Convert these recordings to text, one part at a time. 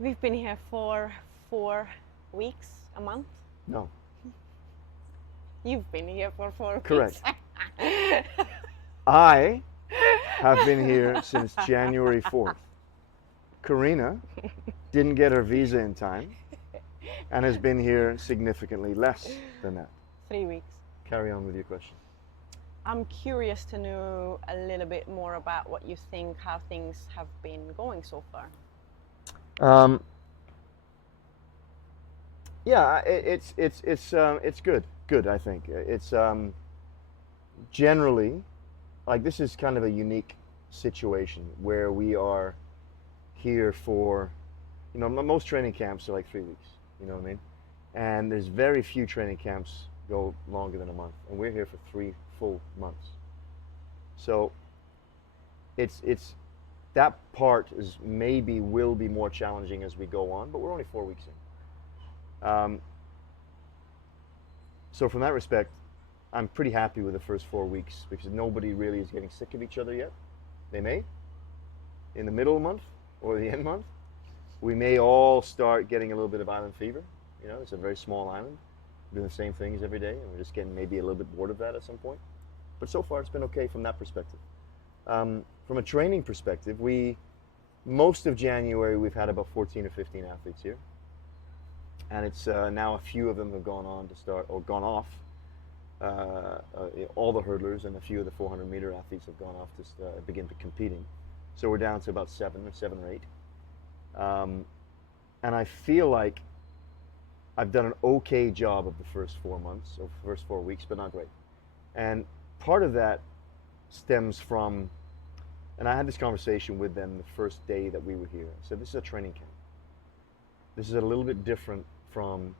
We've been here for 4 weeks, a month. No, You've been here for 4 correct. weeks. I have been here since January 4th. Karina didn't get her visa in time and has been here significantly less than that. 3 weeks. Carry on with your question. I'm curious to know a little bit more about what you think, how things have been going so far. Yeah, it's good. Good, I think. It's generally, like, this is kind of a unique situation where we are here for, most training camps are like 3 weeks, you know what I mean? And there's very few training camps go longer than a month, and we're here for 3 full months. So it's that part is maybe will be more challenging as we go on, but we're only 4 weeks in. So from that respect, I'm pretty happy with the first 4 weeks because nobody really is getting sick of each other yet. They may, in the middle of the month or the end month, we may all start getting a little bit of island fever. It's a very small island, doing the same things every day, and we're just getting maybe a little bit bored of that at some point. But so far, it's been okay from that perspective. From a training perspective, most of January, we've had about 14 or 15 athletes here. And it's now a few of them have gone on to start, or gone off. All the hurdlers and a few of the 400-meter athletes have gone off to begin competing. So we're down to about 7 or 8. And I feel like I've done an okay job of the first 4 months, or first 4 weeks, but not great. And part of that stems from, and I had this conversation with them the first day that we were here. I said, this is a training camp. This is a little bit different from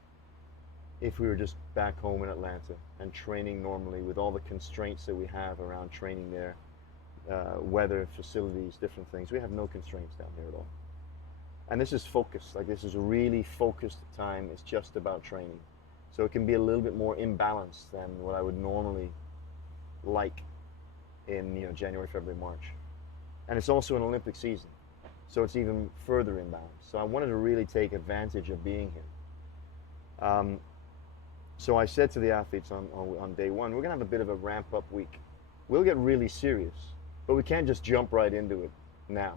if we were just back home in Atlanta and training normally with all the constraints that we have around training there, weather, facilities, different things. We have no constraints down here at all. And this is focused, like this is a really focused time. It's just about training. So it can be a little bit more imbalanced than what I would normally like in January, February, March. And it's also an Olympic season. So it's even further imbalanced. So I wanted to really take advantage of being here. So I said to the athletes on day one, we're going to have a bit of a ramp-up week. We'll get really serious, but we can't just jump right into it now.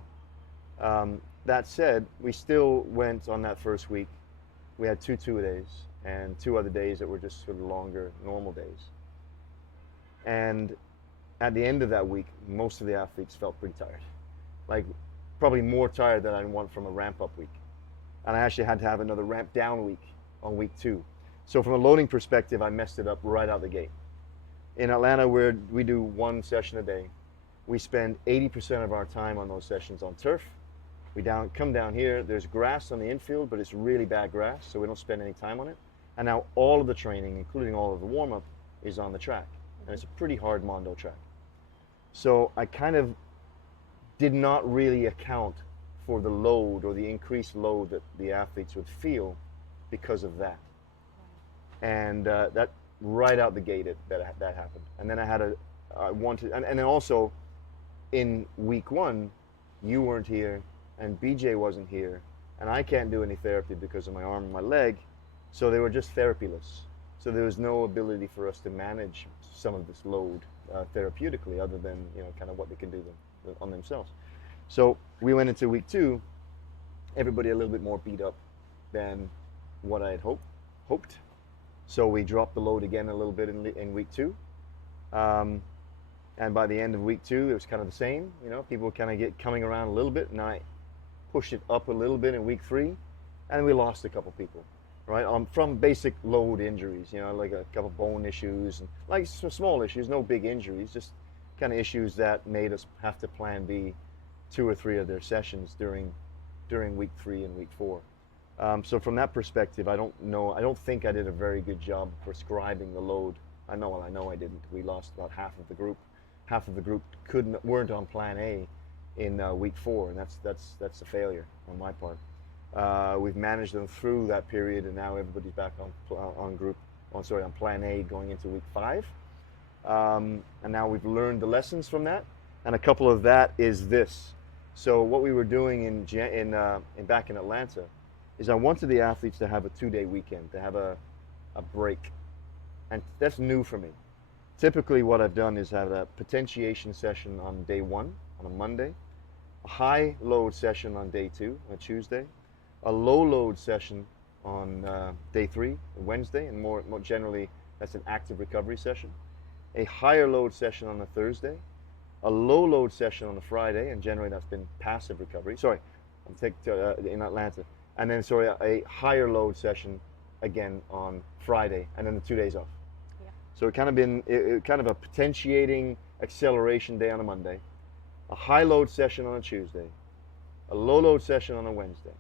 That said, we still went on that first week. We had 2 two-a-days and 2 other days that were just sort of longer, normal days. And at the end of that week, most of the athletes felt pretty tired. Like, probably more tired than I want from a ramp-up week. And I actually had to have another ramp-down week on week 2. So from a loading perspective, I messed it up right out the gate. In Atlanta, where we do 1 session a day, we spend 80% of our time on those sessions on turf. We come down here, there's grass on the infield, but it's really bad grass, so we don't spend any time on it. And now all of the training, including all of the warm-up, is on the track. And it's a pretty hard mondo track. So I kind of did not really account for the load or the increased load that the athletes would feel because of that. And that right out the gate that happened. And then and then also in week 1, you weren't here and BJ wasn't here, and I can't do any therapy because of my arm and my leg, so they were just therapyless. So there was no ability for us to manage some of this load therapeutically, other than kind of what they can do on themselves. So we went into week 2, everybody a little bit more beat up than what I had hoped. So we dropped the load again a little bit in week 2. And by the end of week 2, it was kind of the same. People kind of coming around a little bit, and I pushed it up a little bit in week 3, and we lost a couple people, right? From basic load injuries, like a couple bone issues, and like some small issues, no big injuries, just kind of issues that made us have to plan B 2 or 3 of their sessions during week 3 and week 4. So from that perspective, I don't think I did a very good job prescribing the load. I know I didn't. We lost about half of the group. Half of the group weren't on plan A in week 4, and that's a failure on my part. We've managed them through that period, and now everybody's back on plan A going into week 5. And now we've learned the lessons from that, and a couple of that is this. So what we were doing in back in Atlanta is I wanted the athletes to have a 2-day weekend, to have a break. And that's new for me. Typically what I've done is have a potentiation session on day 1, on a Monday, a high load session on day 2, on a Tuesday, a low load session on day 3, Wednesday, and more generally that's an active recovery session, a higher load session on a Thursday, a low load session on a Friday, and generally that's been passive recovery. Sorry, in Atlanta. And then, a higher load session again on Friday, and then the 2 days off. Yeah. So it kind of a potentiating acceleration day on a Monday, a high load session on a Tuesday, a low load session on a Wednesday,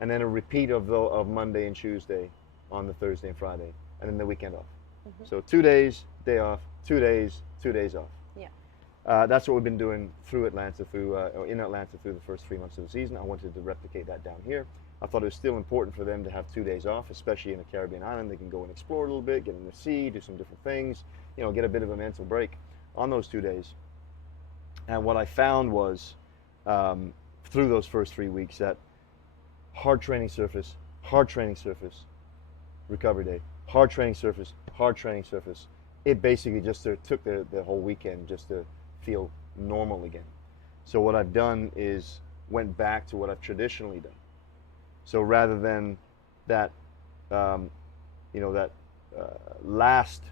and then a repeat of Monday and Tuesday on the Thursday and Friday, and then the weekend off. Mm-hmm. So 2 days, day off, 2 days, 2 days off. Yeah. That's what we've been doing in Atlanta through the first 3 months of the season. I wanted to replicate that down here. I thought it was still important for them to have 2 days off, especially in a Caribbean island. They can go and explore a little bit, get in the sea, do some different things, get a bit of a mental break on those 2 days. And what I found was, through those first 3 weeks, that hard training surface, recovery day, hard training surface. It basically just took the whole weekend just to feel normal again. So what I've done is went back to what I've traditionally done. So rather than that, last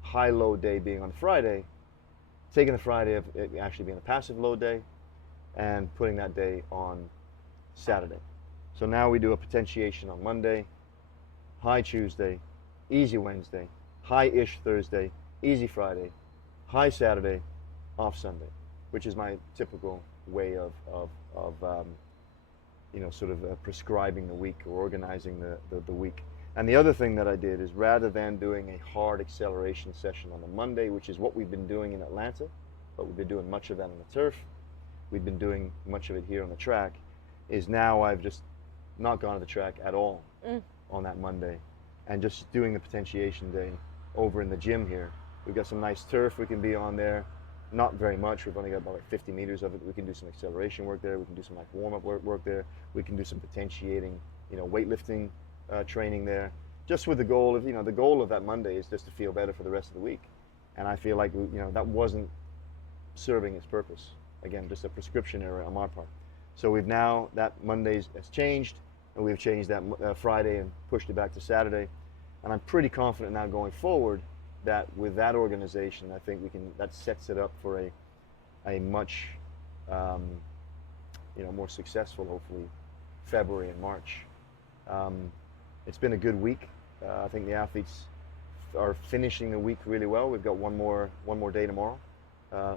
high load day being on Friday, taking the Friday of it actually being a passive load day and putting that day on Saturday. So now we do a potentiation on Monday, high Tuesday, easy Wednesday, high-ish Thursday, easy Friday, high Saturday, off Sunday, which is my typical way of prescribing the week or organizing the week. And the other thing that I did is, rather than doing a hard acceleration session on a Monday, which is what we've been doing in Atlanta, but we've been doing much of that on the turf, we've been doing much of it here on the track, is now I've just not gone to the track at all on that Monday, and just doing the potentiation day over in the gym here. We've got some nice turf we can be on there. Not very much. We've only got about 50 meters of it. We can do some acceleration work there. We can do some warm-up work there. We can do some potentiating, weightlifting training there. Just with the goal of, the goal of that Monday is just to feel better for the rest of the week. And I feel like, that wasn't serving its purpose. Again, just a prescription error on our part. So that Monday has changed, and we've changed that Friday and pushed it back to Saturday. And I'm pretty confident now going forward that with that organization, I think that sets it up for a much, more successful, hopefully, February and March. It's been a good week. I think the athletes are finishing the week really well. We've got one more day tomorrow.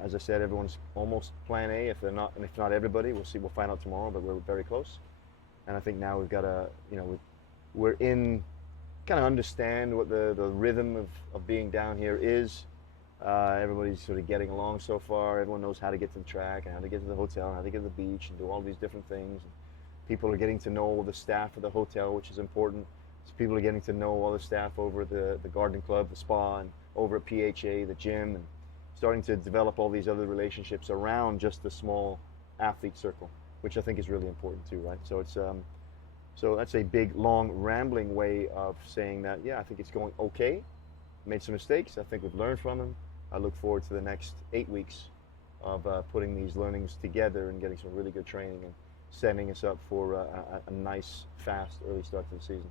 As I said, everyone's almost plan A. If not everybody, we'll see. We'll find out tomorrow, but we're very close. And I think now we've got we're in. Kind of understand what the rhythm of being down here is. Everybody's sort of getting along so far. Everyone knows how to get to the track and how to get to the hotel and how to get to the beach and do all these different things. People are getting to know all the staff of the hotel, which is important. So people are getting to know all the staff over at the garden club, the spa, and over at PHA, the gym, and starting to develop all these other relationships around just the small athlete circle, which I think is really important too, right? So it's so that's a big, long, rambling way of saying that, yeah, I think it's going okay. Made some mistakes. I think we've learned from them. I look forward to the next 8 weeks of putting these learnings together and getting some really good training and setting us up for a nice, fast, early start to the season.